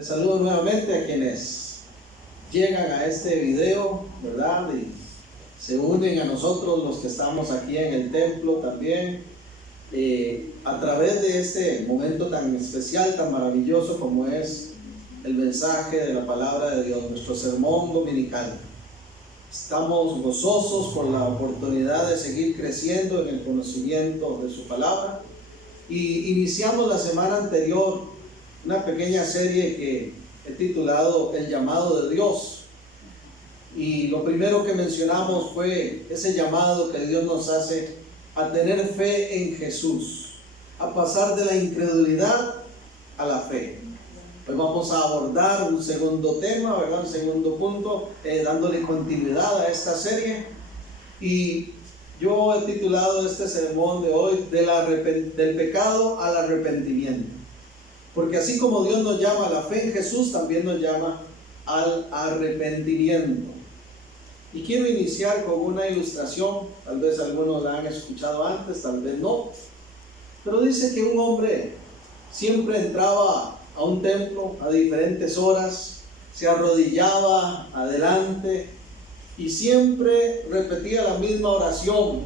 Les saludo nuevamente a quienes llegan a este video, ¿verdad? Y se unen a nosotros los que estamos aquí en el templo también, a través de este momento tan especial, tan maravilloso como es el mensaje de la palabra de Dios, nuestro sermón dominical. Estamos gozosos por la oportunidad de seguir creciendo en el conocimiento de su palabra, y iniciamos la semana anterior una pequeña serie que he titulado El llamado de Dios. Y lo primero que mencionamos fue ese llamado que Dios nos hace a tener fe en Jesús, a pasar de la incredulidad a la fe. Hoy vamos a abordar un segundo tema, ¿verdad? Un segundo punto, dándole continuidad a esta serie. Y yo he titulado este sermón de hoy del pecado al arrepentimiento. Porque así como Dios nos llama a la fe en Jesús, también nos llama al arrepentimiento. Y quiero iniciar con una ilustración. Tal vez algunos la han escuchado antes, tal vez no. Pero dice que un hombre siempre entraba a un templo a diferentes horas, se arrodillaba adelante y siempre repetía la misma oración: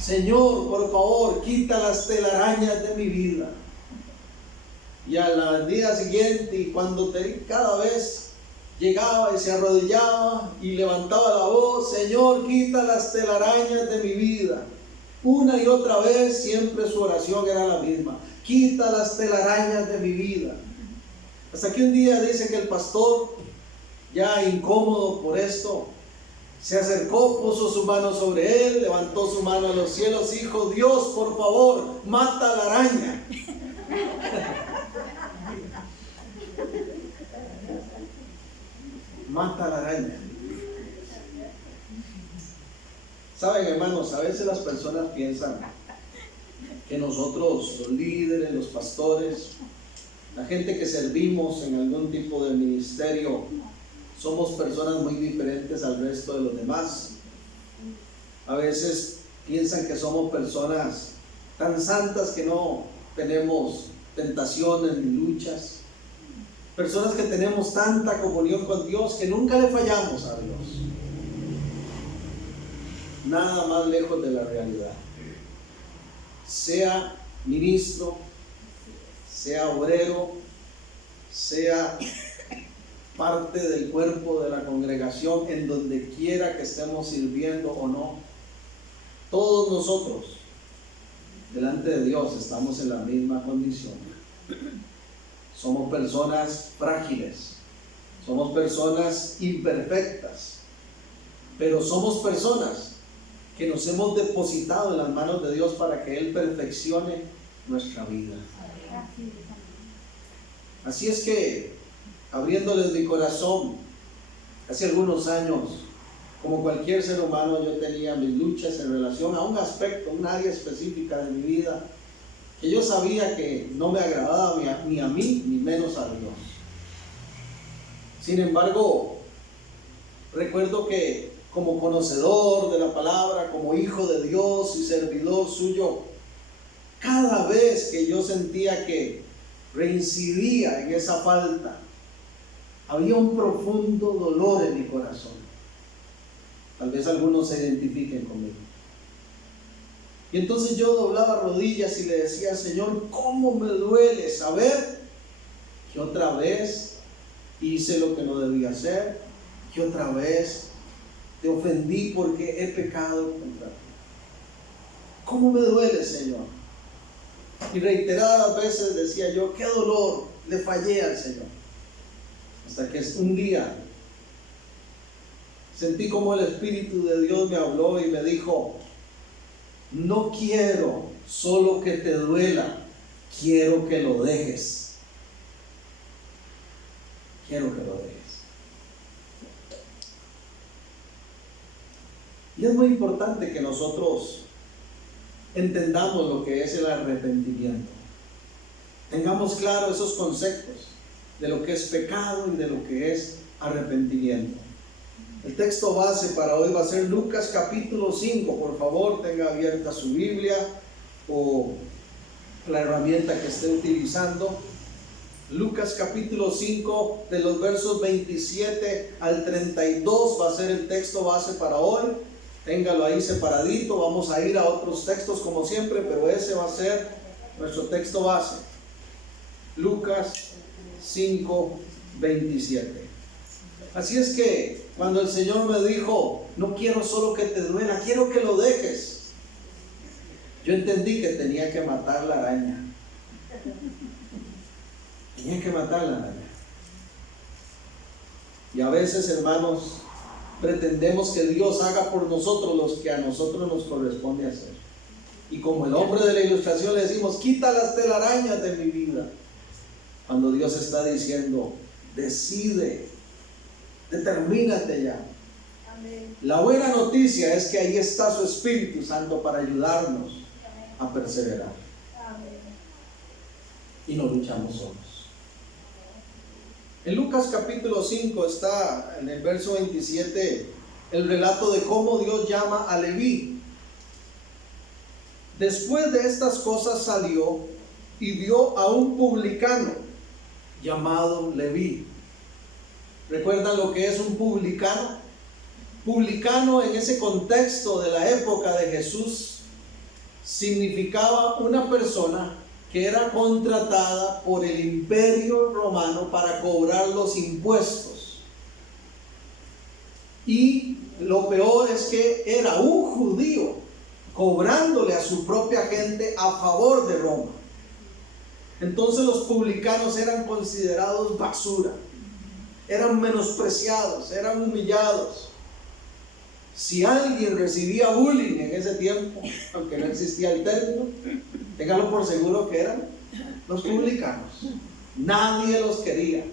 Señor, por favor, quita las telarañas de mi vida. Y al día siguiente, y cuando cada vez llegaba y se arrodillaba y levantaba la voz: Señor, quita las telarañas de mi vida. Una y otra vez siempre su oración era la misma: quita las telarañas de mi vida. Hasta que un día dice que el pastor, ya incómodo por esto, se acercó, puso su mano sobre él, levantó su mano a los cielos y dijo: Dios, por favor, mata la araña. Mata la araña. Saben, hermanos, a veces las personas piensan que nosotros, los líderes, los pastores, la gente que servimos en algún tipo de ministerio, somos personas muy diferentes al resto de los demás. A veces piensan que somos personas tan santas que no tenemos tentaciones ni luchas. Personas que tenemos tanta comunión con Dios que nunca le fallamos a Dios. Nada más lejos de la realidad. Sea ministro, sea obrero, sea parte del cuerpo de la congregación, en donde quiera que estemos sirviendo o no, todos nosotros delante de Dios estamos en la misma condición. Somos personas frágiles, somos personas imperfectas, pero somos personas que nos hemos depositado en las manos de Dios para que Él perfeccione nuestra vida. Así es que, abriéndoles mi corazón, hace algunos años, como cualquier ser humano, yo tenía mis luchas en relación a un aspecto, un área específica de mi vida, que yo sabía que no me agradaba ni a mí, ni menos a Dios. Sin embargo, recuerdo que como conocedor de la palabra, como hijo de Dios y servidor suyo, cada vez que yo sentía que reincidía en esa falta, había un profundo dolor en mi corazón. Tal vez algunos se identifiquen conmigo. Y entonces yo doblaba rodillas y le decía: Señor, ¿cómo me duele saber que otra vez hice lo que no debía hacer, que otra vez te ofendí porque he pecado contra ti? ¿Cómo me duele, Señor? Y reiteradas veces decía yo: qué dolor, le fallé al Señor. Hasta que un día sentí como el Espíritu de Dios me habló y me dijo: no quiero solo que te duela, quiero que lo dejes. Quiero que lo dejes. Y es muy importante que nosotros entendamos lo que es el arrepentimiento. Tengamos claro esos conceptos de lo que es pecado y de lo que es arrepentimiento. El texto base para hoy va a ser Lucas capítulo 5. Por favor, tenga abierta su Biblia o la herramienta que esté utilizando. Lucas capítulo 5, de los versos 27 al 32 va a ser el texto base para hoy. Téngalo ahí separadito. Vamos a ir a otros textos como siempre, pero ese va a ser nuestro texto base. Lucas 5, 27. Así es que cuando el Señor me dijo, no quiero solo que te duela, quiero que lo dejes, yo entendí que tenía que matar la araña. Tenía que matar la araña. Y a veces, hermanos, pretendemos que Dios haga por nosotros lo que a nosotros nos corresponde hacer. Y como el hombre de la ilustración le decimos, quita las telarañas de mi vida. Cuando Dios está diciendo, decide, determínate ya. Amén. La buena noticia es que ahí está su Espíritu Santo para ayudarnos a perseverar. Amén. Y no luchamos solos. En Lucas capítulo 5 está en el verso 27 el relato de cómo Dios llama a Leví. Después de estas cosas salió y vio a un publicano llamado Leví. ¿Recuerdan lo que es un publicano? Publicano en ese contexto de la época de Jesús significaba una persona que era contratada por el imperio romano para cobrar los impuestos. Y lo peor es que era un judío cobrándole a su propia gente a favor de Roma. Entonces los publicanos eran considerados basura, eran menospreciados, eran humillados. Si alguien recibía bullying en ese tiempo, aunque no existía el término, téngalo por seguro que eran los publicanos. Nadie los quería.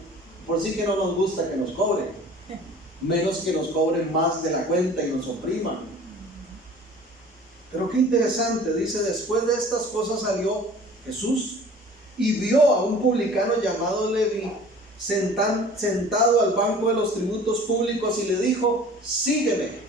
Por sí que no nos gusta que nos cobren, menos que nos cobren más de la cuenta y nos opriman. Pero qué interesante, dice, después de estas cosas salió Jesús y vio a un publicano llamado Leví sentado al banco de los tributos públicos y le dijo, sígueme.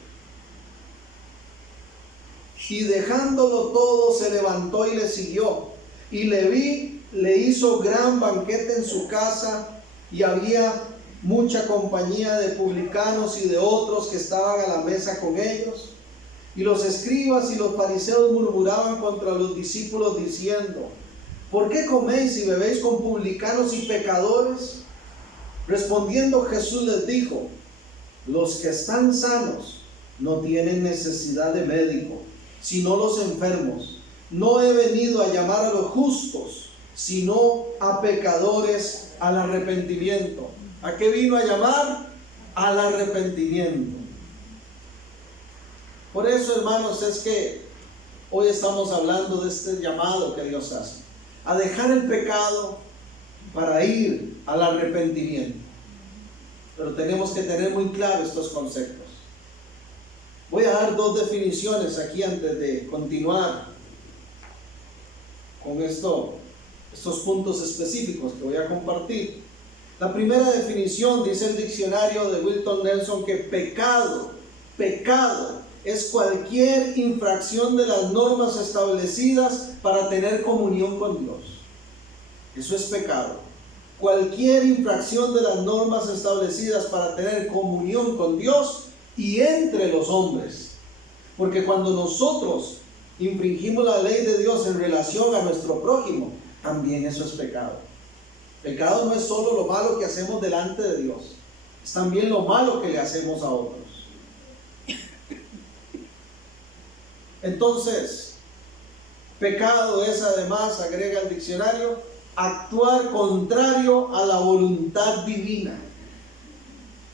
Y dejándolo todo se levantó y le siguió. Y Leví le hizo gran banquete en su casa, y había mucha compañía de publicanos y de otros que estaban a la mesa con ellos. Y los escribas y los fariseos murmuraban contra los discípulos diciendo, ¿por qué coméis y bebéis con publicanos y pecadores? Respondiendo Jesús les dijo, los que están sanos no tienen necesidad de médico, sino los enfermos. No he venido a llamar a los justos, sino a pecadores al arrepentimiento. ¿A qué vino a llamar? Al arrepentimiento. Por eso, hermanos, es que hoy estamos hablando de este llamado que Dios hace, a dejar el pecado para ir al arrepentimiento. Pero tenemos que tener muy claro estos conceptos. Voy a dar dos definiciones aquí antes de continuar con estos puntos específicos que voy a compartir. La primera definición, dice el diccionario de Wilton Nelson, que pecado es cualquier infracción de las normas establecidas para tener comunión con Dios. Eso es pecado. Cualquier infracción de las normas establecidas para tener comunión con Dios y entre los hombres. Porque cuando nosotros infringimos la ley de Dios en relación a nuestro prójimo, también eso es pecado. Pecado no es solo lo malo que hacemos delante de Dios, es también lo malo que le hacemos a otros. Entonces, pecado es además, agrega el diccionario, actuar contrario a la voluntad divina.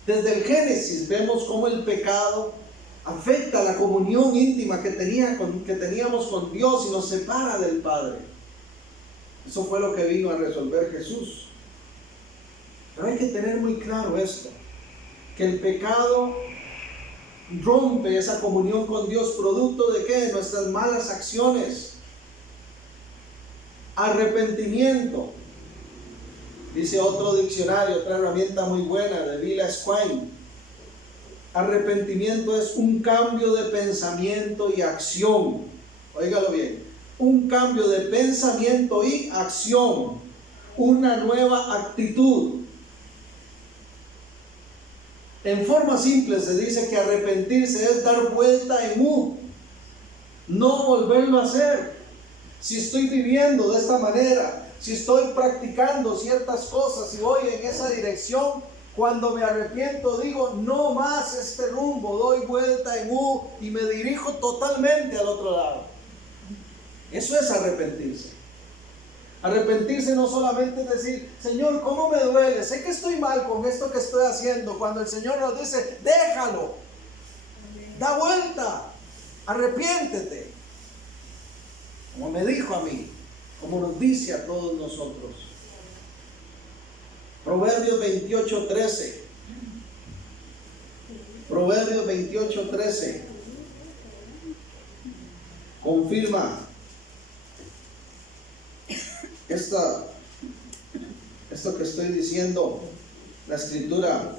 Desde el Génesis vemos cómo el pecado afecta la comunión íntima que teníamos con Dios y nos separa del Padre. Eso fue lo que vino a resolver Jesús. Pero hay que tener muy claro esto, que el pecado rompe esa comunión con Dios, producto de ¿qué? De nuestras malas acciones. Arrepentimiento, dice otro diccionario, otra herramienta muy buena de Villa Squine. Arrepentimiento es un cambio de pensamiento y acción. Óigalo bien, un cambio de pensamiento y acción, una nueva actitud. En forma simple se dice que arrepentirse es dar vuelta en U, no volverlo a hacer. Si estoy viviendo de esta manera, si estoy practicando ciertas cosas y voy en esa dirección, cuando me arrepiento digo, no más este rumbo, doy vuelta en U y me dirijo totalmente al otro lado. Eso es arrepentirse. Arrepentirse no solamente es decir, Señor, ¿cómo me duele? Sé que estoy mal con esto que estoy haciendo. Cuando el Señor nos dice, déjalo, da vuelta, arrepiéntete. Como me dijo a mí, como nos dice a todos nosotros. Proverbios 28:13. Proverbios 28:13. Confirma esto que estoy diciendo. La escritura,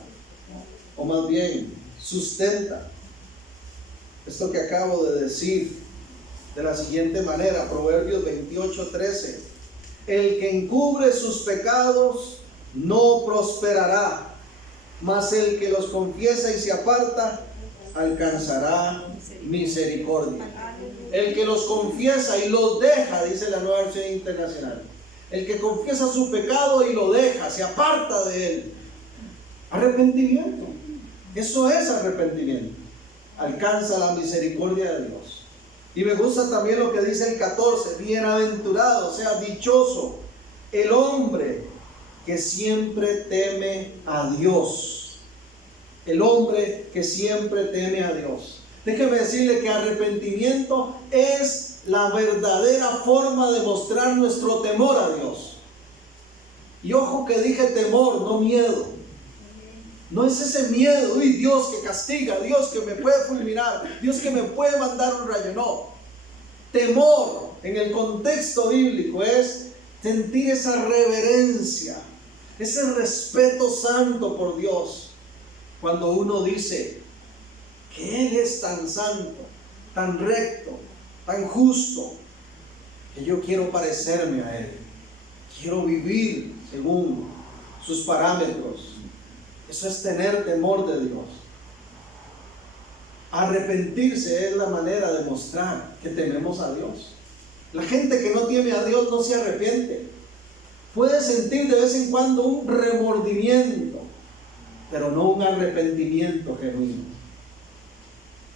o más bien sustenta esto que acabo de decir de la siguiente manera. Proverbios 28:13. El que encubre sus pecados no prosperará, mas el que los confiesa y se aparta alcanzará misericordia. El que los confiesa y los deja, dice la Nueva Versión Internacional. El que confiesa su pecado y lo deja, se aparta de él. Arrepentimiento. Eso es arrepentimiento. Alcanza la misericordia de Dios. Y me gusta también lo que dice el 14. Bienaventurado, o sea, dichoso, el hombre que siempre teme a Dios. El hombre que siempre teme a Dios. Déjeme decirle que arrepentimiento es la verdadera forma de mostrar nuestro temor a Dios. Y ojo que dije temor, no miedo. No es ese miedo, uy, Dios que castiga, Dios que me puede fulminar, Dios que me puede mandar un rayo. No. Temor en el contexto bíblico es sentir esa reverencia, ese respeto santo por Dios. Cuando uno dice que Él es tan santo, tan recto, tan justo, que yo quiero parecerme a Él. Quiero vivir según sus parámetros. Eso es tener temor de Dios. Arrepentirse es la manera de mostrar que tememos a Dios. La gente que no teme a Dios no se arrepiente. Puede sentir de vez en cuando un remordimiento, pero no un arrepentimiento genuino.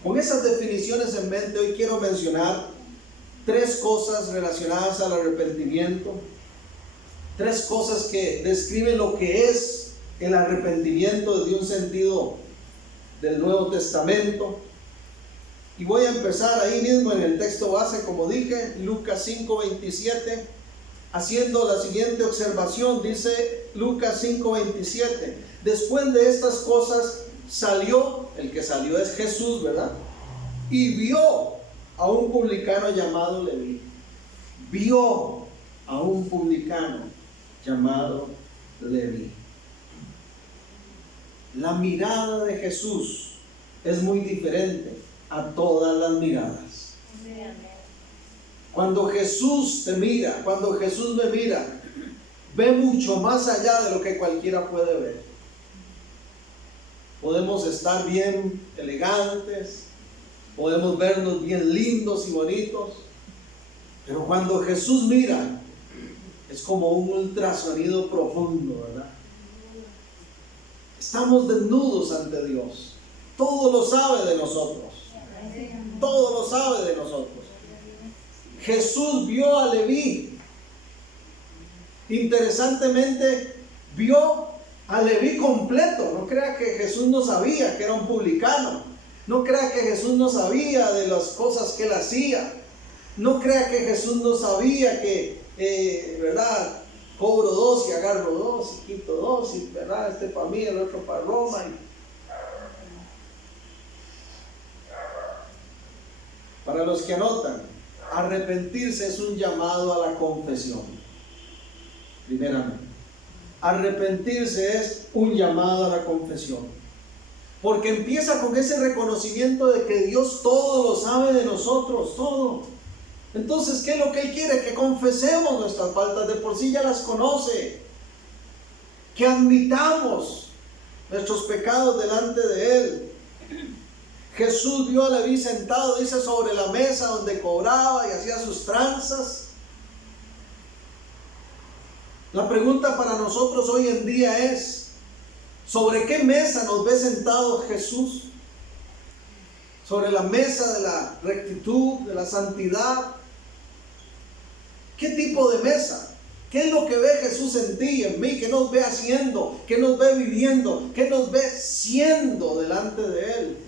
Con esas definiciones en mente, hoy quiero mencionar 3 cosas relacionadas al arrepentimiento. 3 cosas que describen lo que es el arrepentimiento desde un sentido del Nuevo Testamento. Y voy a empezar ahí mismo en el texto base, como dije, Lucas 5:27, haciendo la siguiente observación. Dice Lucas 5:27, después de estas cosas salió, el que salió es Jesús, ¿verdad? Y vio a un publicano llamado Leví. Vio a un publicano llamado Leví. La mirada de Jesús es muy diferente a todas las miradas. Cuando Jesús te mira, cuando Jesús me mira, ve mucho más allá de lo que cualquiera puede ver. Podemos estar bien elegantes, podemos vernos bien lindos y bonitos, pero cuando Jesús mira, es como un ultrasonido profundo, ¿verdad? Estamos desnudos ante Dios. Todo lo sabe de nosotros. Todo lo sabe de nosotros. Jesús vio a Leví. Interesantemente, vio a Leví completo. No crea que Jesús no sabía que era un publicano. No crea que Jesús no sabía de las cosas que él hacía. No crea que Jesús no sabía que, ¿verdad? Cobro 2 y agarro 2 y quito 2 y, ¿verdad? Este para mí, el otro para Roma. Para los que anotan, arrepentirse es un llamado a la confesión. Primeramente, arrepentirse es un llamado a la confesión. Porque empieza con ese reconocimiento de que Dios todo lo sabe de nosotros, todo. Entonces, ¿qué es lo que Él quiere? Que confesemos nuestras faltas, de por sí ya las conoce. Que admitamos nuestros pecados delante de Él. Jesús vio a Leví sentado, dice, sobre la mesa donde cobraba y hacía sus tranzas. La pregunta para nosotros hoy en día es, ¿sobre qué mesa nos ve sentados Jesús? ¿Sobre la mesa de la rectitud, de la santidad? ¿Qué tipo de mesa? ¿Qué es lo que ve Jesús en ti y en mí? ¿Qué nos ve haciendo? ¿Qué nos ve viviendo? ¿Qué nos ve siendo delante de Él?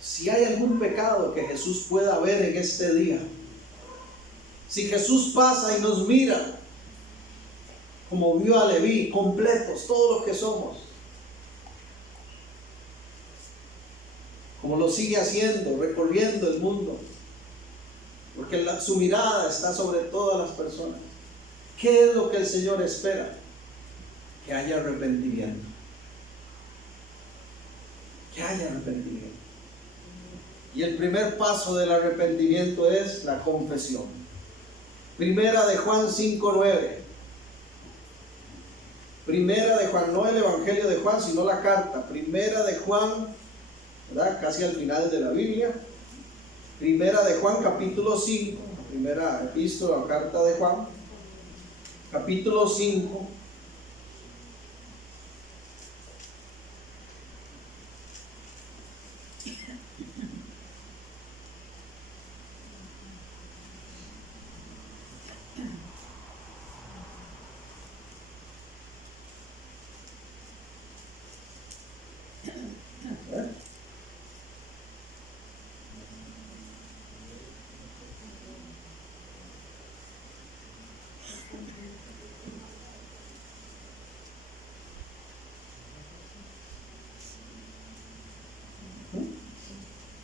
Si hay algún pecado que Jesús pueda ver en este día, si Jesús pasa y nos mira, como vio a Leví, completos, todos los que somos, como lo sigue haciendo, recorriendo el mundo, porque su mirada está sobre todas las personas. ¿Qué es lo que el Señor espera? Que haya arrepentimiento. Que haya arrepentimiento. Y el primer paso del arrepentimiento es la confesión. Primera de Juan 5:9. Primera de Juan, no el Evangelio de Juan, sino la carta. Primera de Juan, ¿verdad? Casi al final de la Biblia. Primera de Juan, capítulo 5. Primera epístola o carta de Juan, capítulo 5.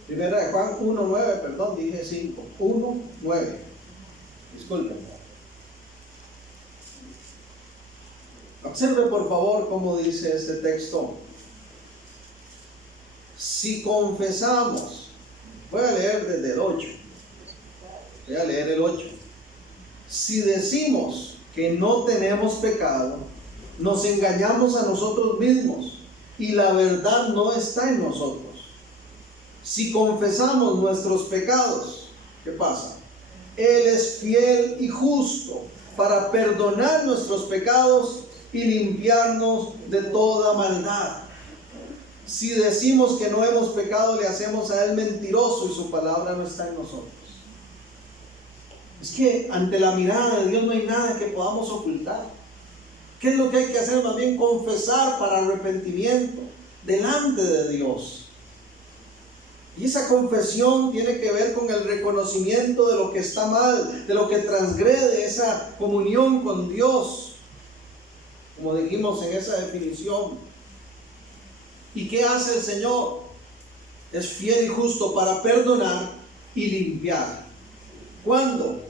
Primera de Juan 1:9, perdón, dije 5. 1:9. Disculpen. Observe por favor cómo dice este texto. Si confesamos, voy a leer desde el 8. Voy a leer el 8. Si decimos que no tenemos pecado, nos engañamos a nosotros mismos y la verdad no está en nosotros. Si confesamos nuestros pecados, ¿qué pasa? Él es fiel y justo para perdonar nuestros pecados y limpiarnos de toda maldad. Si decimos que no hemos pecado, le hacemos a Él mentiroso y su palabra no está en nosotros. Es que ante la mirada de Dios no hay nada que podamos ocultar. ¿Qué es lo que hay que hacer? Más bien confesar para arrepentimiento delante de Dios. Y esa confesión tiene que ver con el reconocimiento de lo que está mal, de lo que transgrede esa comunión con Dios, como dijimos en esa definición. ¿Y qué hace el Señor? Es fiel y justo para perdonar y limpiar. ¿Cuándo?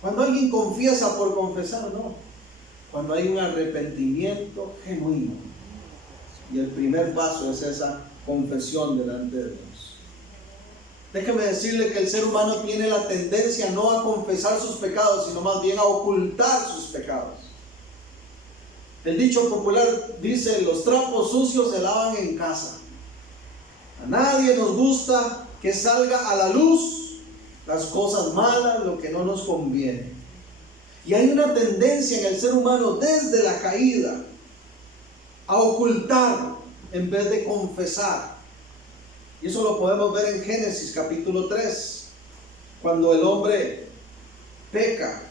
Cuando alguien confiesa por confesar, no. Cuando hay un arrepentimiento genuino. Y el primer paso es esa confesión delante de Dios. Déjeme decirle que el ser humano tiene la tendencia no a confesar sus pecados, sino más bien a ocultar sus pecados. El dicho popular dice: los trapos sucios se lavan en casa. A nadie nos gusta que salga a la luz las cosas malas, lo que no nos conviene. Y hay una tendencia en el ser humano desde la caída a ocultar en vez de confesar. Y eso lo podemos ver en Génesis capítulo 3, cuando el hombre peca.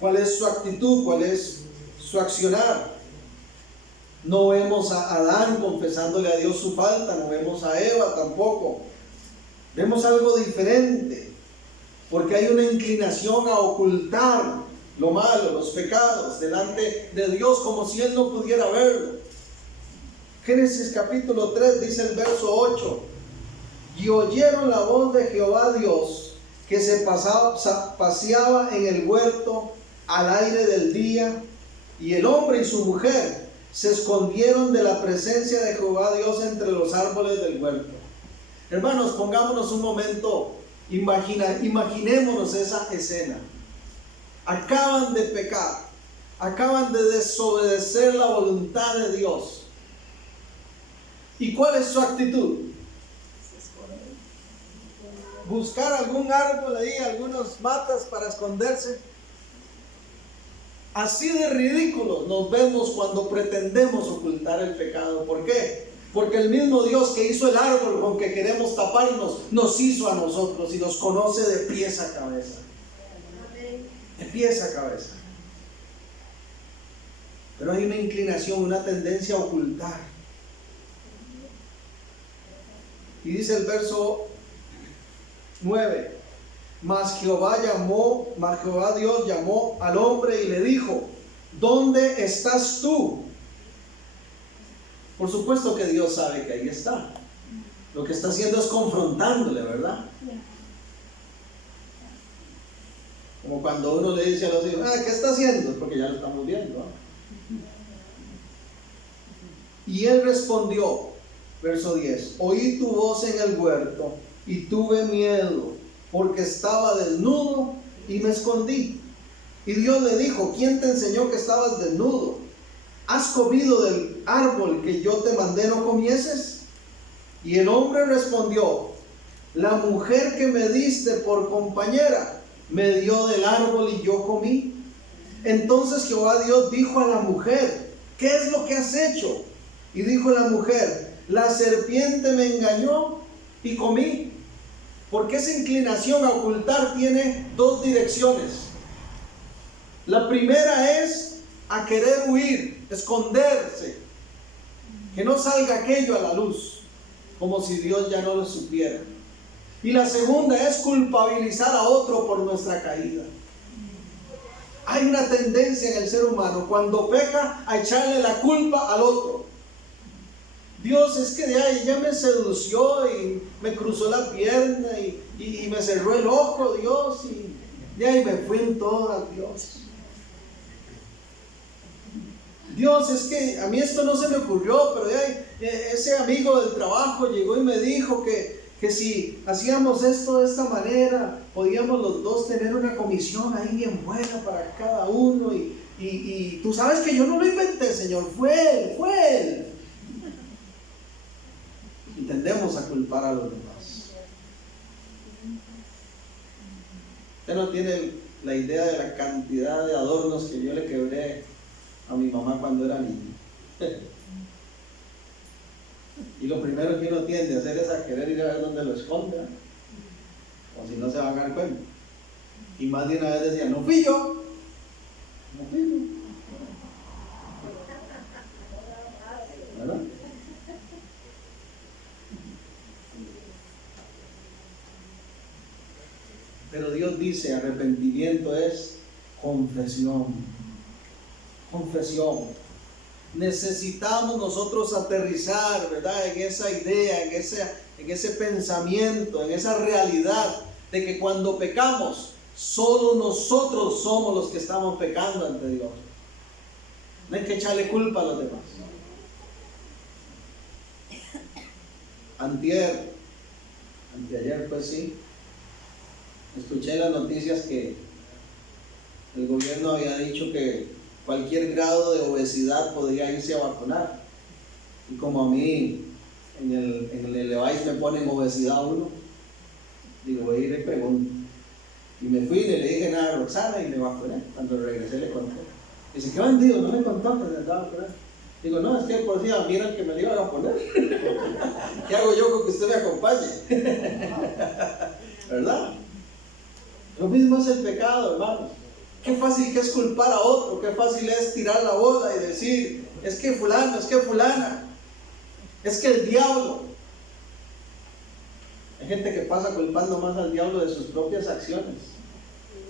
¿Cuál es su actitud? ¿Cuál es su accionar? No vemos a Adán confesándole a Dios su falta, no vemos a Eva tampoco. Vemos algo diferente, porque hay una inclinación a ocultar lo malo, los pecados, delante de Dios, como si Él no pudiera verlo. Génesis capítulo 3 dice el verso 8: y oyeron la voz de Jehová Dios que se paseaba en el huerto al aire del día, y el hombre y su mujer se escondieron de la presencia de Jehová Dios entre los árboles del huerto. Hermanos, pongámonos un momento, imaginémonos esa escena. Acaban de pecar, acaban de desobedecer la voluntad de Dios. ¿Y cuál es su actitud? Buscar algún árbol ahí, algunas matas para esconderse. Así de ridículos nos vemos cuando pretendemos ocultar el pecado. ¿Por qué? Porque el mismo Dios que hizo el árbol con que queremos taparnos, nos hizo a nosotros y nos conoce de pies a cabeza. De pies a cabeza. Pero hay una inclinación, una tendencia a ocultar. Y dice el verso 9: Mas Jehová Dios llamó al hombre y le dijo: ¿dónde estás tú? Por supuesto que Dios sabe que ahí está. Lo que está haciendo es confrontándole, ¿verdad? Como cuando uno le dice a los hijos: ¿qué está haciendo? Porque ya lo estamos viendo, ¿no? Y él respondió, verso 10: oí tu voz en el huerto y tuve miedo, porque estaba desnudo y me escondí. Y Dios le dijo: ¿quién te enseñó que estabas desnudo? ¿Has comido del árbol que yo te mandé no comieses? Y el hombre respondió: la mujer que me diste por compañera me dio del árbol y yo comí. Entonces Jehová Dios dijo a la mujer: ¿qué es lo que has hecho? Y dijo la mujer: la serpiente me engañó y comí. Porque esa inclinación a ocultar tiene dos direcciones. La primera es a querer huir, esconderse, que no salga aquello a la luz, como si Dios ya no lo supiera. Y la segunda es culpabilizar a otro por nuestra caída. Hay una tendencia en el ser humano, cuando peca, a echarle la culpa al otro. Dios, es que de ahí ya me sedució y me cruzó la pierna y me cerró el ojo, Dios, y de ahí me fui en todas, Dios. Dios, es que a mí esto no se me ocurrió, pero de ahí, ese amigo del trabajo llegó y me dijo que si hacíamos esto de esta manera, podíamos los dos tener una comisión ahí bien buena para cada uno, y tú sabes que yo no lo inventé, Señor, fue Él. Y tendemos a culpar a los demás. Usted no tiene la idea de la cantidad de adornos que yo le quebré a mi mamá cuando era niño. Y lo primero que uno tiende a hacer es a querer ir a ver dónde lo esconde, o si no se van a dar cuenta. Y más de una vez decía: no fui yo. ¿Verdad? Pero Dios dice: arrepentimiento es confesión. Confesión. Necesitamos nosotros aterrizar, ¿verdad?, en esa idea, en ese pensamiento, en esa realidad de que cuando pecamos, solo nosotros somos los que estamos pecando ante Dios. No hay que echarle culpa a los demás. Anteayer, pues sí, escuché en las noticias que el gobierno había dicho que cualquier grado de obesidad podría irse a vacunar. Y como a mí en el Elevais me ponen obesidad 1, digo, voy a ir y pregunto. Y me fui y le dije nada a Roxana y me vacuné. Cuando regresé le conté. Dice: qué bandido, no me contó que se andaba vacunando. Digo: no, es que por si vieran que me lo iban a poner. ¿Qué hago yo con que usted me acompañe? ¿Verdad? Lo mismo es el pecado, hermanos. Qué fácil que es culpar a otro, qué fácil es tirar la bola y decir: es que fulano, es que fulana, es que el diablo. Hay gente que pasa culpando más al diablo de sus propias acciones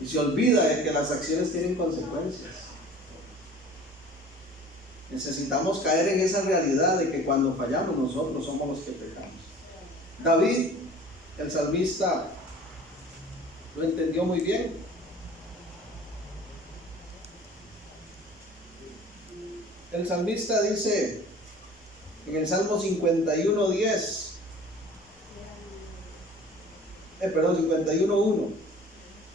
y se olvida de que las acciones tienen consecuencias. Necesitamos caer en esa realidad de que cuando fallamos nosotros somos los que pecamos. David, el salmista, Lo entendió muy bien. El salmista dice en el Salmo 51:10, 51:1: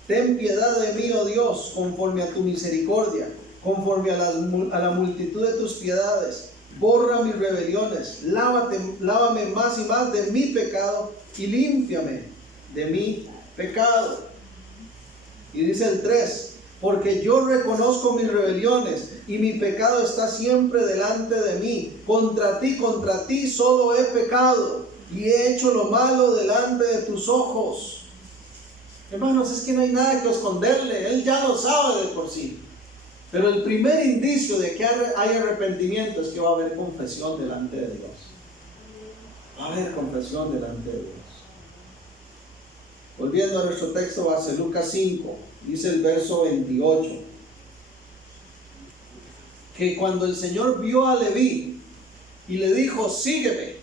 ten piedad de mí, oh Dios, conforme a tu misericordia, conforme a la multitud de tus piedades. Borra mis rebeliones, lávame más y más de mi pecado y límpiame de mi pecado. Y dice el 3: porque yo reconozco mis rebeliones y mi pecado está siempre delante de mí. Contra ti solo he pecado y he hecho lo malo delante de tus ojos. Hermanos, es que no hay nada que esconderle, Él ya lo sabe de por sí. Pero el primer indicio de que hay arrepentimiento es que va a haber confesión delante de Dios. Va a haber confesión delante de Dios. Volviendo a nuestro texto base, Lucas 5, dice el verso 28, que cuando el Señor vio a Leví y le dijo, sígueme.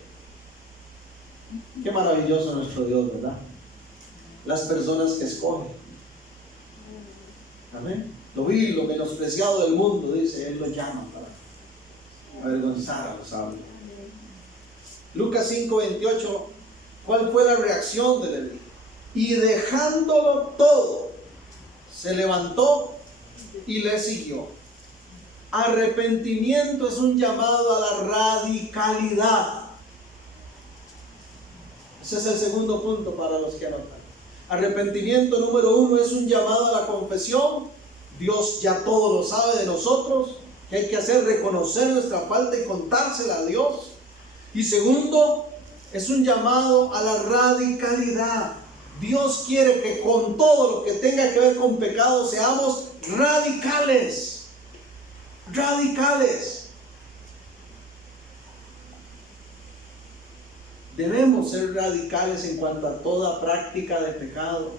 Qué maravilloso nuestro Dios, ¿verdad? Las personas que escogen. Amén. Lo vil, lo menospreciado del mundo, dice, Él lo llama para avergonzar a los sabios. Lucas 5:28, ¿cuál fue la reacción de Leví? Y dejándolo todo, se levantó y le siguió. Arrepentimiento es un llamado a la radicalidad. Ese es el segundo punto para los que anotan. Arrepentimiento número 1 es un llamado a la confesión. Dios ya todo lo sabe de nosotros. ¿Qué hay que hacer? Reconocer nuestra falta y contársela a Dios. Y segundo, es un llamado a la radicalidad. Dios quiere que con todo lo que tenga que ver con pecado seamos radicales. Radicales. Debemos ser radicales en cuanto a toda práctica de pecado.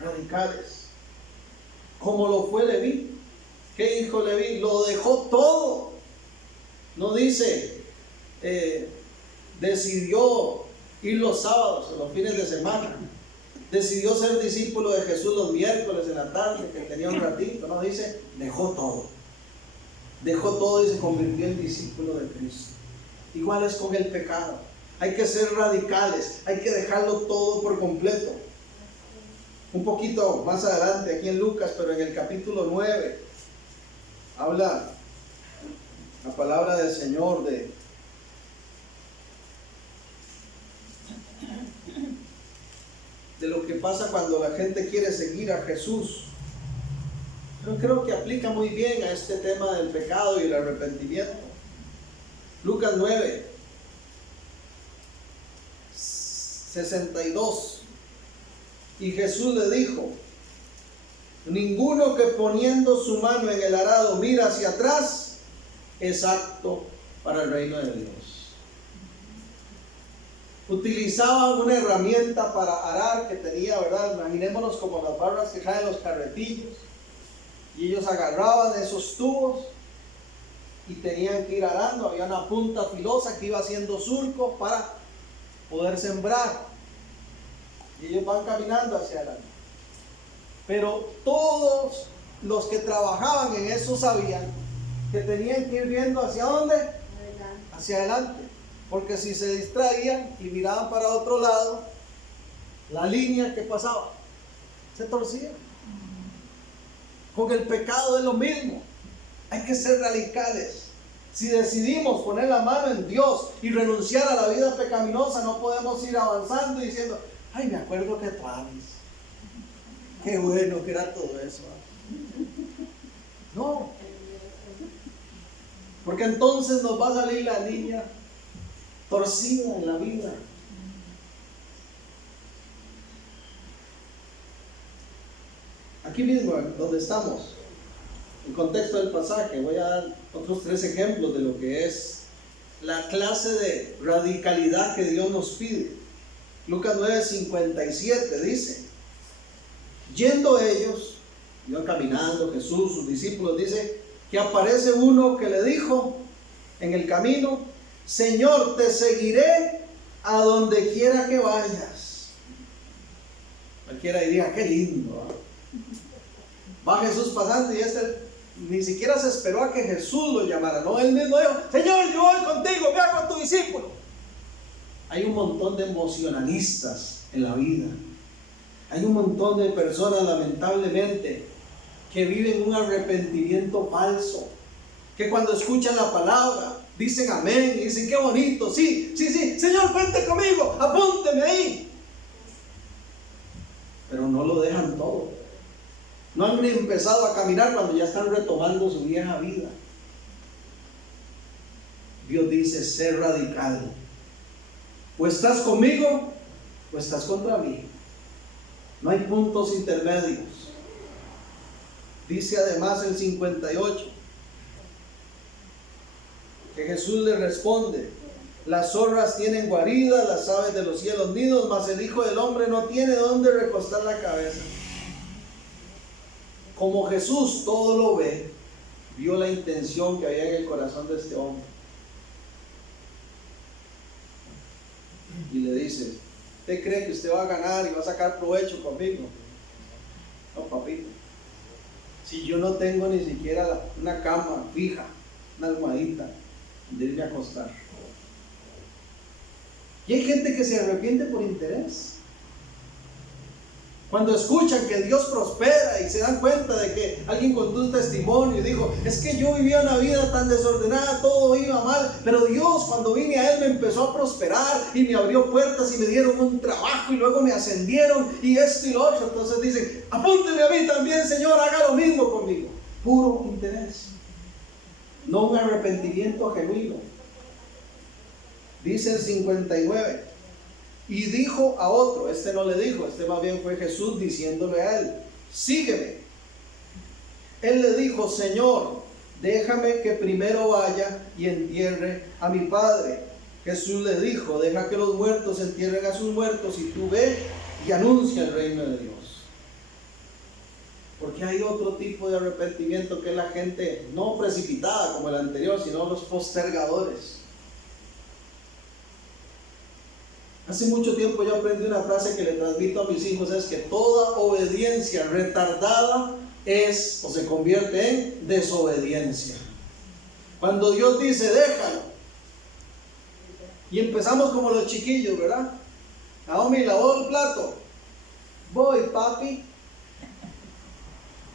Radicales. Como lo fue Leví. ¿Qué dijo Leví? Lo dejó todo. No dice, decidió ir los sábados o los fines de semana. Decidió ser discípulo de Jesús los miércoles en la tarde, que tenía un ratito. No, dice, dejó todo. Dejó todo y se convirtió en discípulo de Cristo. Igual es con el pecado. Hay que ser radicales. Hay que dejarlo todo por completo. Un poquito más adelante, aquí en Lucas, pero en el capítulo 9, habla la palabra del Señor de lo que pasa cuando la gente quiere seguir a Jesús. Yo creo que aplica muy bien a este tema del pecado y el arrepentimiento. Lucas 9, 62. Y Jesús le dijo, ninguno que poniendo su mano en el arado mira hacia atrás es apto para el reino de Dios. Utilizaban una herramienta para arar que tenía, ¿verdad? Imaginémonos como las barras que traen los carretillos. Y ellos agarraban esos tubos y tenían que ir arando. Había una punta filosa que iba haciendo surco para poder sembrar. Y ellos van caminando hacia adelante. Pero todos los que trabajaban en eso sabían que tenían que ir viendo hacia dónde, hacia adelante. Porque si se distraían y miraban para otro lado, la línea que pasaba se torcía. Con el pecado es lo mismo. Hay que ser radicales. Si decidimos poner la mano en Dios y renunciar a la vida pecaminosa, no podemos ir avanzando y diciendo, ay, me acuerdo que Travis, qué bueno que era todo eso. No, porque entonces nos va a salir la línea torcida en la vida. Aquí mismo, donde estamos, en contexto del pasaje, voy a dar otros 3 ejemplos de lo que es la clase de radicalidad que Dios nos pide. Lucas 9:57 dice, yendo ellos, iban caminando, Jesús, sus discípulos, dice que aparece uno que le dijo en el camino, Señor, te seguiré a donde quiera que vayas. Cualquiera diría, qué lindo, ¿verdad? Va Jesús pasando y ni siquiera se esperó a que Jesús lo llamara, no, él mismo dijo, Señor, yo voy contigo, ve con tu discípulo. Hay un montón de emocionalistas en la vida. Hay un montón de personas, lamentablemente, que viven un arrepentimiento falso, que cuando escuchan la palabra dicen amén y dicen qué bonito, sí, Señor, cuente conmigo, apúnteme ahí, pero no lo dejan todo. No han empezado a caminar cuando ya están retomando su vieja vida. Dios dice, sé radical. O estás conmigo o estás contra mí. No hay puntos intermedios. Dice además el 58 que Jesús le responde, las zorras tienen guarida, las aves de los cielos nidos, mas el Hijo del Hombre no tiene dónde recostar la cabeza. Como Jesús todo lo ve, vio la intención que había en el corazón de este hombre. Y le dice, ¿usted cree que usted va a ganar y va a sacar provecho conmigo? No, papito. Si yo no tengo ni siquiera una cama fija, una almohadita de irme a acostar. Y hay gente que se arrepiente por interés. Cuando escuchan que Dios prospera y se dan cuenta de que alguien contó un testimonio y dijo, es que yo vivía una vida tan desordenada, todo iba mal, pero Dios cuando vine a Él me empezó a prosperar y me abrió puertas y me dieron un trabajo y luego me ascendieron y esto y lo otro. Entonces dicen, apúnteme a mí también, Señor, haga lo mismo conmigo. Puro interés, no un arrepentimiento genuino. Dice el 59. Y dijo a otro, este no le dijo, este más bien fue Jesús diciéndole a él, sígueme. Él le dijo, Señor, déjame que primero vaya y entierre a mi padre. Jesús le dijo, deja que los muertos entierren a sus muertos y tú ve y anuncia el reino de Dios. Porque hay otro tipo de arrepentimiento que es la gente no precipitada como el anterior, sino los postergadores. Hace mucho tiempo yo aprendí una frase que le transmito a mis hijos, es que toda obediencia retardada es o se convierte en desobediencia. Cuando Dios dice déjalo, y empezamos como los chiquillos, ¿verdad? Naomi lavó el plato, voy papi,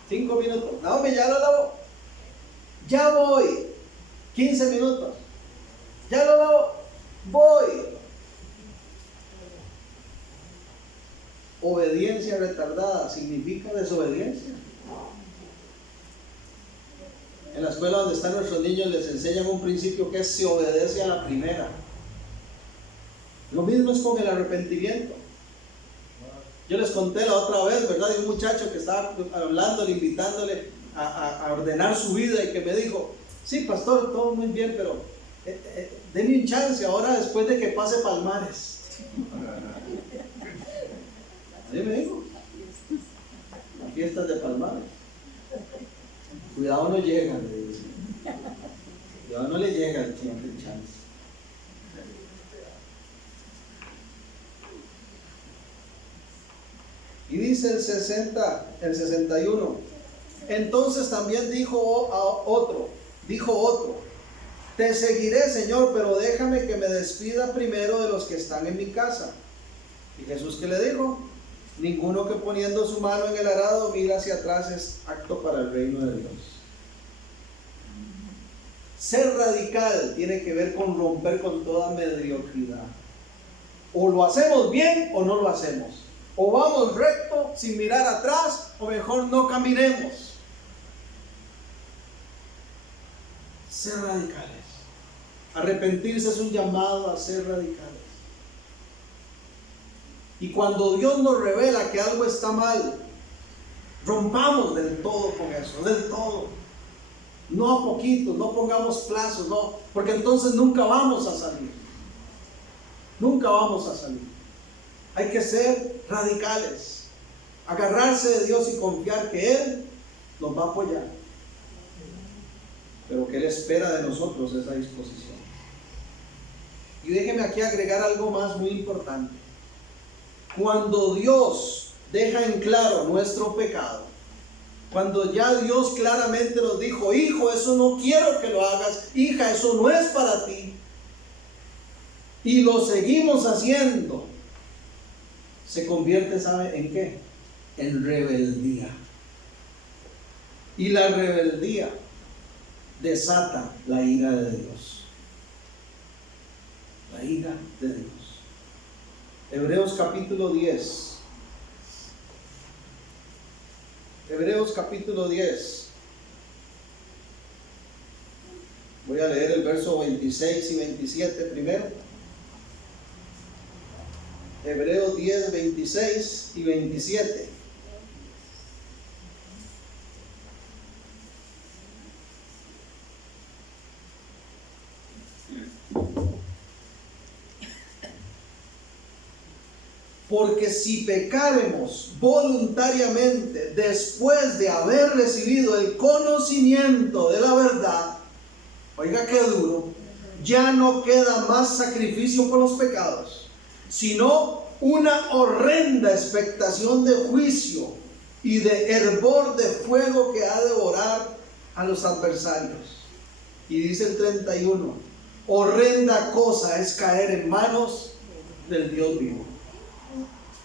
5 minutos, Naomi ya lo lavó, ya voy, 15 minutos, ya lo lavó, voy. Obediencia retardada significa desobediencia. En la escuela donde están nuestros niños les enseñan un principio que es se obedece a la primera. Lo mismo es con el arrepentimiento. Yo les conté la otra vez, ¿verdad? De un muchacho que estaba hablándole, invitándole a ordenar su vida y que me dijo, sí pastor, todo muy bien, pero denme un chance ahora después de que pase Palmares. Así me dijo, las fiestas de Palmares. Cuidado no llega, le dice. Cuidado no le llega el chance. Y dice el 61. Entonces también dijo otro, te seguiré, Señor, pero déjame que me despida primero de los que están en mi casa. ¿Y Jesús qué le dijo? Ninguno que poniendo su mano en el arado mira hacia atrás es apto para el reino de Dios. Ser radical tiene que ver con romper con toda mediocridad. O lo hacemos bien o no lo hacemos. O vamos recto sin mirar atrás, o mejor no caminemos. Ser radicales. Arrepentirse es un llamado a ser radicales. Y cuando Dios nos revela que algo está mal, rompamos del todo con eso, del todo. No a poquito, no pongamos plazos, no, porque entonces nunca vamos a salir. Nunca vamos a salir. Hay que ser radicales, agarrarse de Dios y confiar que Él nos va a apoyar. Pero que Él espera de nosotros esa disposición. Y déjeme aquí agregar algo más muy importante. Cuando Dios deja en claro nuestro pecado. Cuando ya Dios claramente nos dijo: hijo, eso no quiero que lo hagas, hija, eso no es para ti, y lo seguimos haciendo, se convierte, ¿sabe en qué? En rebeldía. Y la rebeldía desata la ira de Dios. La ira de Dios. Hebreos capítulo 10. Hebreos capítulo 10. Voy a leer el verso 26 y 27 primero. Hebreos 10, 26 y 27. Porque si pecaremos voluntariamente después de haber recibido el conocimiento de la verdad, oiga qué duro, ya no queda más sacrificio por los pecados, sino una horrenda expectación de juicio y de hervor de fuego que ha de devorar a los adversarios. Y dice el 31, horrenda cosa es caer en manos del Dios vivo.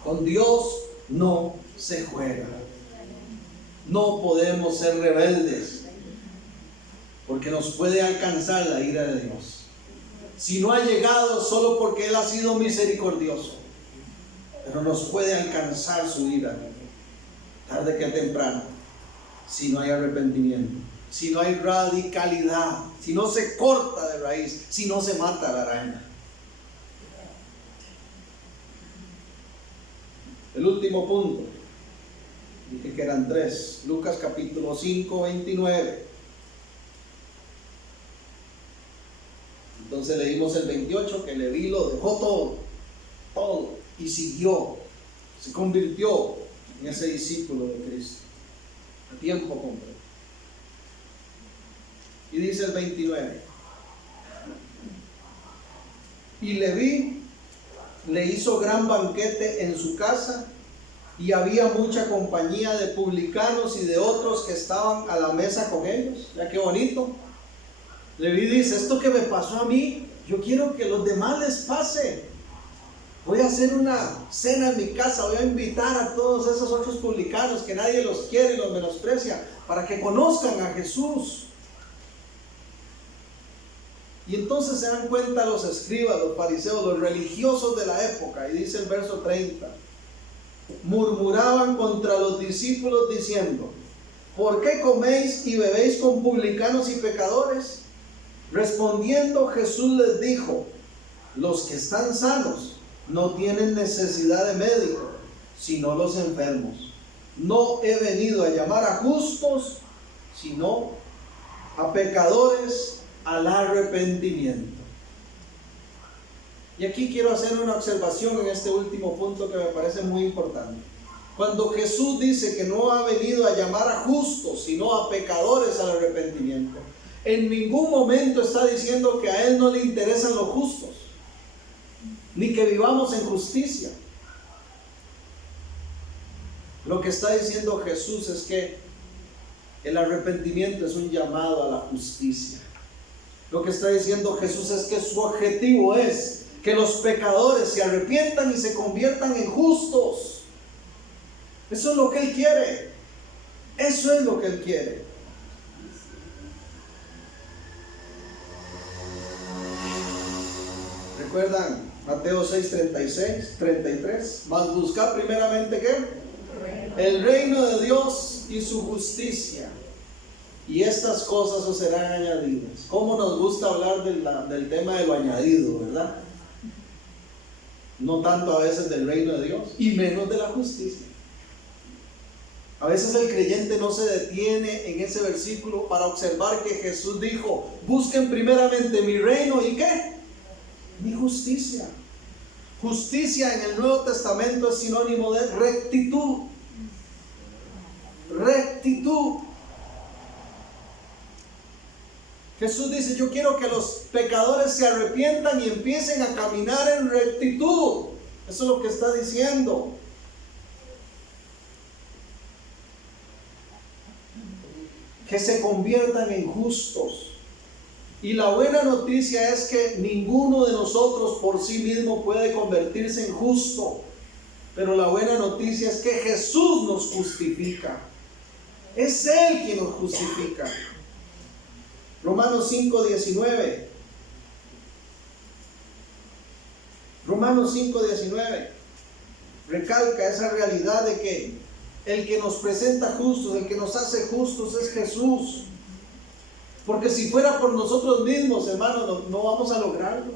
Con Dios no se juega. No podemos ser rebeldes, porque nos puede alcanzar la ira de Dios. Si no ha llegado, solo porque Él ha sido misericordioso, pero nos puede alcanzar su ira tarde que temprano, si no hay arrepentimiento, si no hay radicalidad, si no se corta de raíz, si no se mata la araña. El último punto, dije que eran 3, Lucas capítulo 5, 29. Entonces leímos el 28, que Leví lo dejó todo, y siguió, se convirtió en ese discípulo de Cristo, a tiempo completo. Y dice el 29, y Leví le hizo gran banquete en su casa, y había mucha compañía de publicanos y de otros que estaban a la mesa con ellos. Ya qué bonito. Leví dice: esto que me pasó a mí, yo quiero que los demás les pase. Voy a hacer una cena en mi casa, voy a invitar a todos esos otros publicanos que nadie los quiere y los menosprecia, para que conozcan a Jesús. Y entonces se dan cuenta los escribas, los fariseos, los religiosos de la época, y dice el verso 30, murmuraban contra los discípulos diciendo: ¿por qué coméis y bebéis con publicanos y pecadores? Respondiendo Jesús les dijo: los que están sanos no tienen necesidad de médico, sino los enfermos. No he venido a llamar a justos, sino a pecadores al arrepentimiento. Y aquí quiero hacer una observación en este último punto que me parece muy importante. Cuando Jesús dice que no ha venido a llamar a justos, sino a pecadores al arrepentimiento, en ningún momento está diciendo que a Él no le interesan los justos, ni que vivamos en justicia. Lo que está diciendo Jesús es que el arrepentimiento es un llamado a la justicia. Lo que está diciendo Jesús es que su objetivo es que los pecadores se arrepientan y se conviertan en justos. Eso es lo que Él quiere. Eso es lo que Él quiere. ¿Recuerdan Mateo 6, 36, 33? Mas buscad primeramente ¿qué? El reino de Dios y su justicia, y estas cosas os serán añadidas. ¿Cómo nos gusta hablar del tema de lo añadido, verdad? No tanto a veces del reino de Dios, y menos de la justicia. A veces el creyente no se detiene en ese versículo para observar que Jesús dijo: busquen primeramente mi reino y ¿qué? Mi justicia. Justicia en el Nuevo Testamento es sinónimo de rectitud. Rectitud. Jesús dice: yo quiero que los pecadores se arrepientan y empiecen a caminar en rectitud. Eso es lo que está diciendo. que se conviertan en justos. Y la buena noticia es que ninguno de nosotros por sí mismo puede convertirse en justo. Pero la buena noticia es que Jesús nos justifica. Es Él quien nos justifica. Romanos 5:19. Romanos 5:19 recalca esa realidad de que el que nos presenta justos, el que nos hace justos es Jesús. Porque si fuera por nosotros mismos, hermanos, no vamos a lograrlo.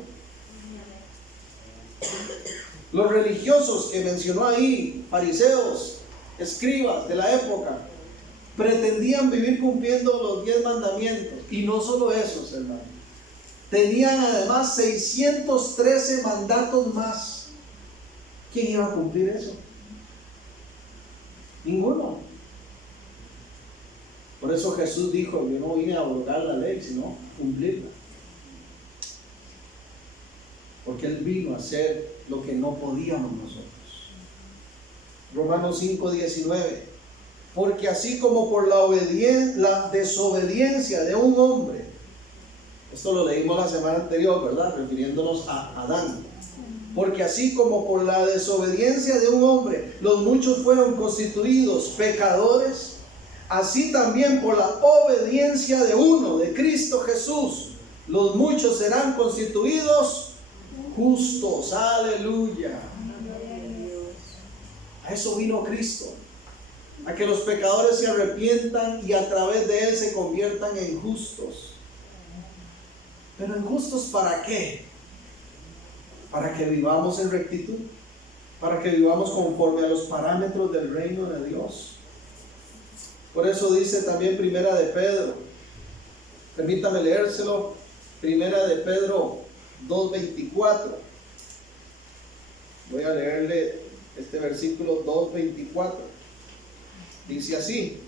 Los religiosos que mencionó ahí, fariseos, escribas de la época, pretendían vivir cumpliendo los 10 mandamientos. Y no solo esos, hermanos. Tenían además 613 mandatos más. ¿Quién iba a cumplir eso? Ninguno. Por eso Jesús dijo: yo no vine a abrogar la ley, sino cumplirla. Porque Él vino a hacer lo que no podíamos nosotros. Romanos 5:19. Porque así como por la desobediencia de un hombre, esto lo leímos la semana anterior, ¿verdad? Refiriéndonos a Adán. Porque así como por la desobediencia de un hombre los muchos fueron constituidos pecadores, así también por la obediencia de uno, de Cristo Jesús, los muchos serán constituidos justos. Aleluya. A eso vino Cristo, a que los pecadores se arrepientan y a través de Él se conviertan en justos. ¿Pero en justos para qué? Para que vivamos en rectitud, para que vivamos conforme a los parámetros del reino de Dios. Por eso dice también Primera de Pedro, permítame leérselo, Primera de Pedro 2:24. Voy a leerle este versículo 2:24. Dice así: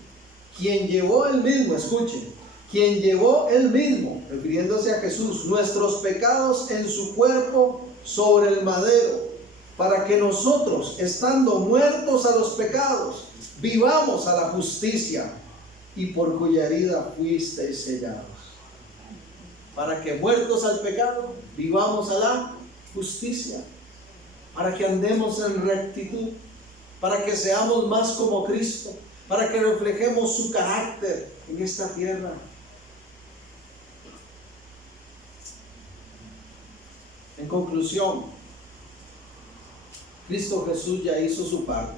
quien llevó él mismo, escuchen, quien llevó él mismo, refiriéndose a Jesús, nuestros pecados en su cuerpo sobre el madero, para que nosotros, estando muertos a los pecados, vivamos a la justicia, y por cuya herida fuisteis sellados. Para que muertos al pecado, vivamos a la justicia, para que andemos en rectitud, para que seamos más como Cristo, para que reflejemos su carácter en esta tierra. En conclusión, Cristo Jesús ya hizo su parte.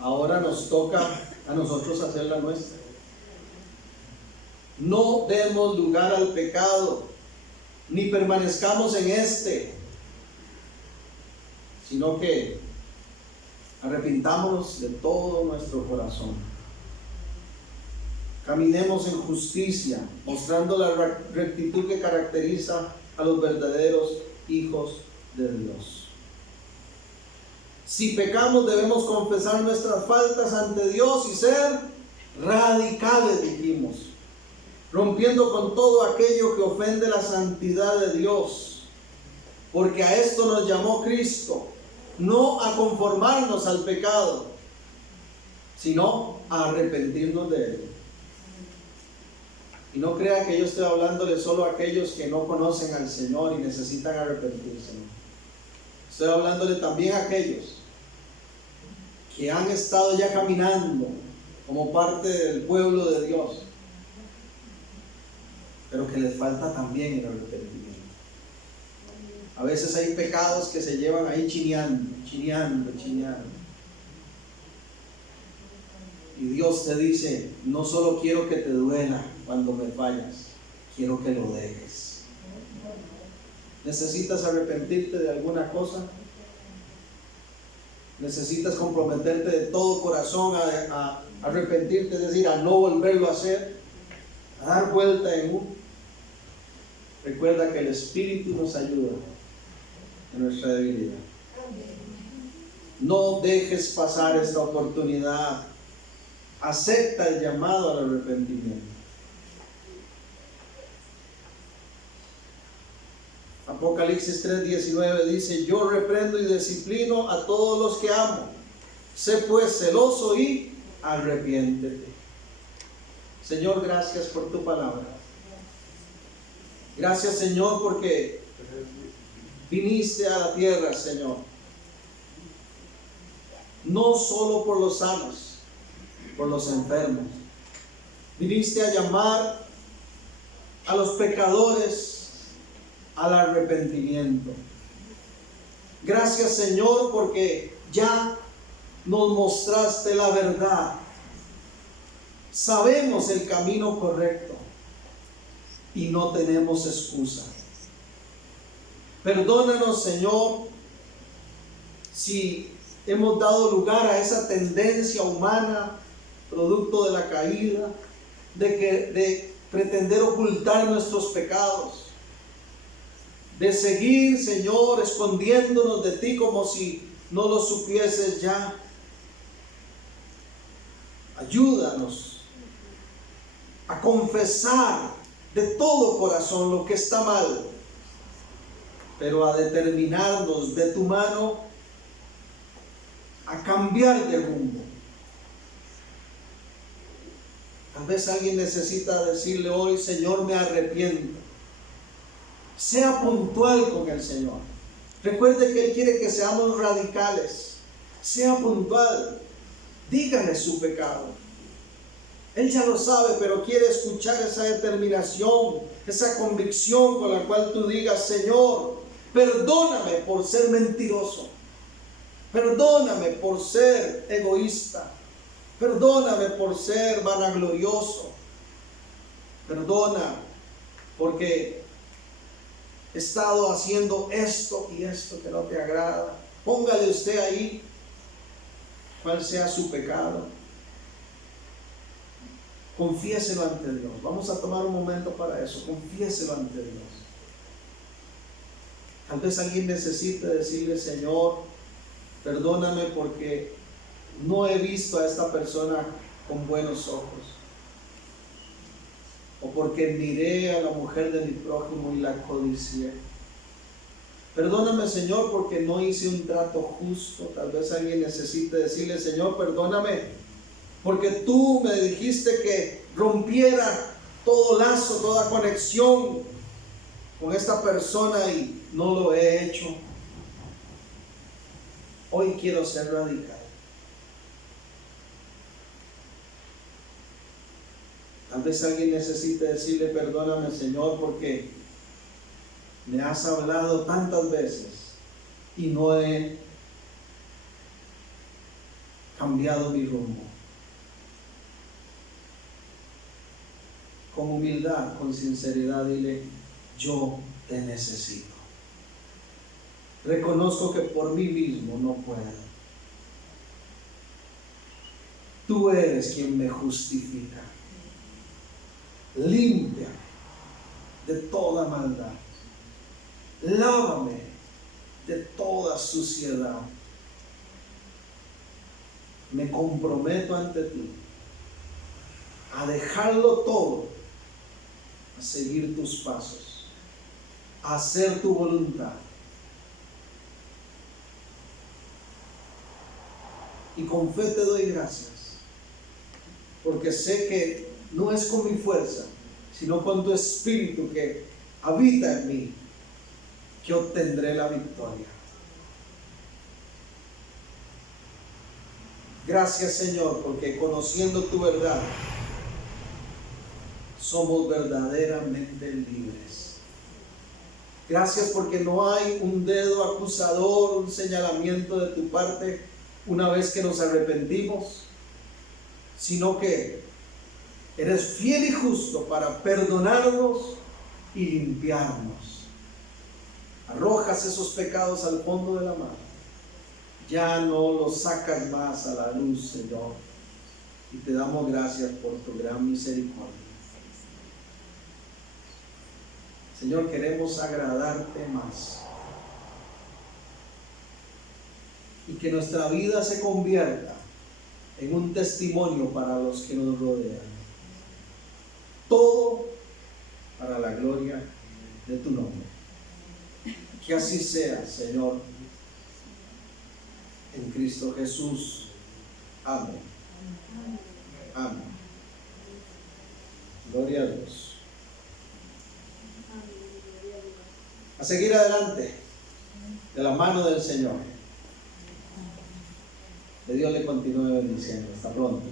Ahora nos toca a nosotros hacer la nuestra. No demos lugar al pecado, ni permanezcamos en este, sino que arrepintámonos de todo nuestro corazón. Caminemos en justicia, mostrando la rectitud que caracteriza a los verdaderos hijos de Dios. Si pecamos, debemos confesar nuestras faltas ante Dios y ser radicales, dijimos, rompiendo con todo aquello que ofende la santidad de Dios, porque a esto nos llamó Cristo, no a conformarnos al pecado, sino a arrepentirnos de él. Y no crea que yo estoy hablándole solo a aquellos que no conocen al Señor y necesitan arrepentirse. Estoy hablándole también a aquellos que han estado ya caminando como parte del pueblo de Dios, pero que les falta también el arrepentimiento. A veces hay pecados que se llevan ahí chineando. Y Dios te dice: no solo quiero que te duela cuando me fallas, quiero que lo dejes. ¿Necesitas arrepentirte de alguna cosa? ¿Necesitas comprometerte de todo corazón a arrepentirte, es decir, a no volverlo a hacer, a dar vuelta en uno? Recuerda que el Espíritu nos ayuda en nuestra debilidad. No dejes pasar esta oportunidad. Acepta el llamado al arrepentimiento. Apocalipsis 3:19 dice: yo reprendo y disciplino a todos los que amo. Sé pues celoso y arrepiéntete. Señor, gracias por tu palabra. Gracias, Señor, porque viniste a la tierra, Señor, no solo por los sanos, por los enfermos. Viniste a llamar a los pecadores al arrepentimiento. Gracias, Señor, porque ya nos mostraste la verdad. Sabemos el camino correcto y no tenemos excusa. Perdónanos, Señor, si hemos dado lugar a esa tendencia humana, producto de la caída, de pretender ocultar nuestros pecados, de seguir, Señor, escondiéndonos de ti como si no lo supieses ya. Ayúdanos a confesar de todo corazón lo que está mal, pero a determinarnos de tu mano a cambiar de rumbo. Tal vez alguien necesita decirle hoy: Señor, me arrepiento. Sea puntual con el Señor. Recuerde que Él quiere que seamos radicales. Sea puntual. Dígale su pecado. Él ya lo sabe, pero quiere escuchar esa determinación, esa convicción con la cual tú digas: Señor, perdóname por ser mentiroso. Perdóname por ser egoísta. Perdóname por ser vanaglorioso. Perdona porque he estado haciendo esto y esto que no te agrada. Póngale usted ahí cuál sea su pecado. Confiéselo ante Dios. Vamos a tomar un momento para eso. Confiéselo ante Dios. Tal vez alguien necesite decirle: Señor, perdóname porque no he visto a esta persona con buenos ojos, o porque miré a la mujer de mi prójimo y la codicié. Perdóname, Señor, porque no hice un trato justo. Tal vez alguien necesite decirle: Señor, perdóname porque tú me dijiste que rompiera todo lazo, toda conexión con esta persona y no lo he hecho. Hoy quiero ser radical. Tal vez alguien necesite decirle: perdóname, Señor, porque me has hablado tantas veces y no he cambiado mi rumbo. Con humildad, con sinceridad, dile: yo te necesito. Reconozco que por mí mismo no puedo. Tú eres quien me justifica. Limpia de toda maldad. Lávame de toda suciedad. Me comprometo ante ti a dejarlo todo, a seguir tus pasos, a hacer tu voluntad. Y con fe te doy gracias, porque sé que no es con mi fuerza, sino con tu Espíritu que habita en mí, que obtendré la victoria. Gracias, Señor, porque conociendo tu verdad, somos verdaderamente libres. Gracias porque no hay un dedo acusador, un señalamiento de tu parte una vez que nos arrepentimos, sino que eres fiel y justo para perdonarnos y limpiarnos. Arrojas esos pecados al fondo de la mar. Ya no los sacas más a la luz, Señor. Y te damos gracias por tu gran misericordia. Señor, queremos agradarte más. Y que nuestra vida se convierta en un testimonio para los que nos rodean. Todo para la gloria de tu nombre. Que así sea, Señor, en Cristo Jesús. Amén. Amén. Gloria a Dios. A seguir adelante, de la mano del Señor. Que Dios le continúe bendiciendo. Hasta pronto.